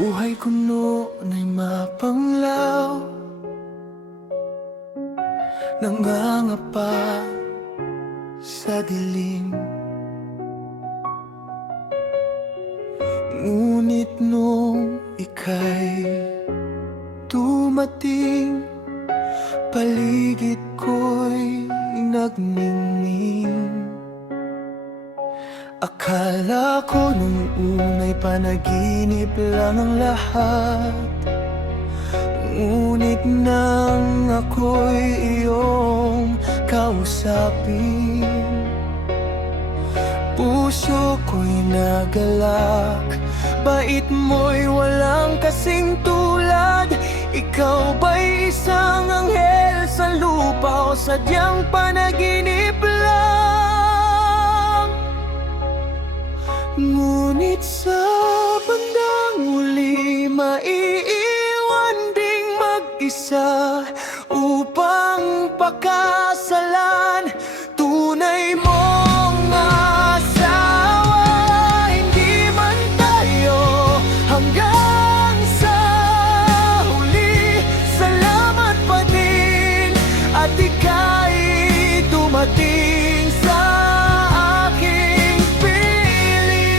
Buhay ko noon ay mapanglaw, nangangapa sa dilim. Ngunit nung ika'y dumating, paligid ko'y nagningning. Akala ko nung una'y panaginip lang ang lahat, ngunit nang ako'y iyong kausapin, puso ko'y nagalak. Bait mo'y walang kasing tulad. Ikaw ba'y isang anghel sa lupa o sadyang panaginip lang? Ngunit sa bandang huli, maiiwan ding mag-isa upang pakasalan. Tunay mong asawa, hindi man tayo hanggang sa huli. Salamat pa din at ika'y dumating sa aking piling.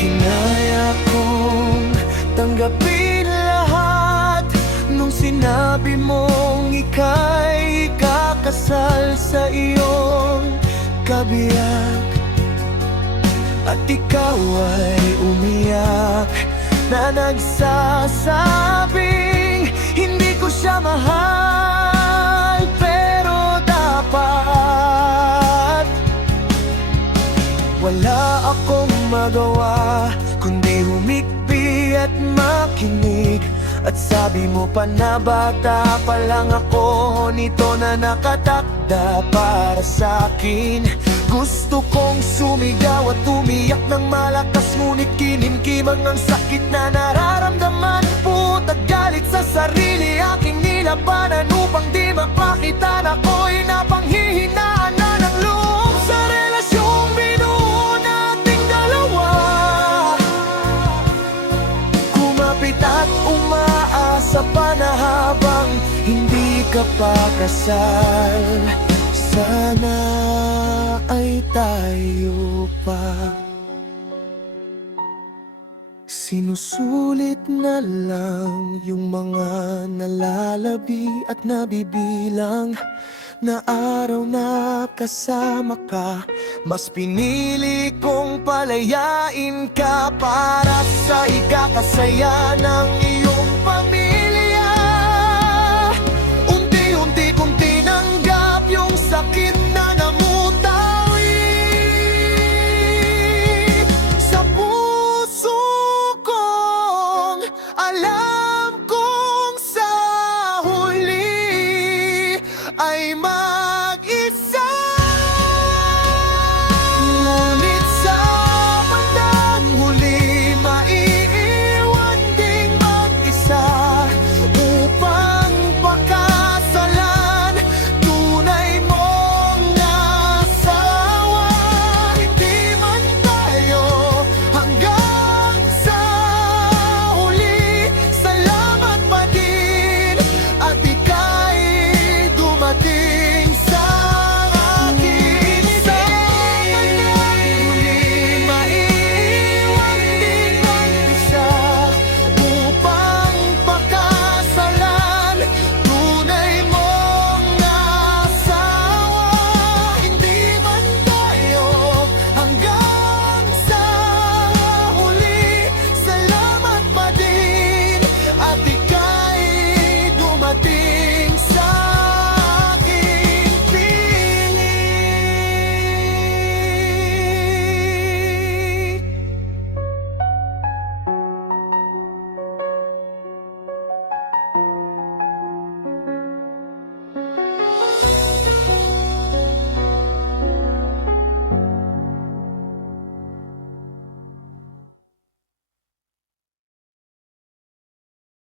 Kinaya kong tanggapin lahat nung sinabi mong ika'y kakasal sa iyong kabiyak. At ikaw ay umiyak na nagsasabing hindi ko siya mahal, pero dapat wala akong magawa kundi humikbi at makinig. At sabi mo pa na bata pa lang ako, nito na nakatakda para sa'kin. Gusto kong sumigaw at umiyak ng malakas, ngunit kinimkimang ang sakit na nararamdaman. Put at galit sa sarili aking nilabanan upang di mapakita na ako'y napanghihinaan na ng loob sa relasyong binuo nating dalawa. Kumapit at umaasa pa na habang hindi ka pa kasal, sana ay tayo pa. Sinusulit na lang yung mga nalalabi at nabibilang na araw na kasama ka. Mas pinili kong palayain ka para sa ikakasaya ng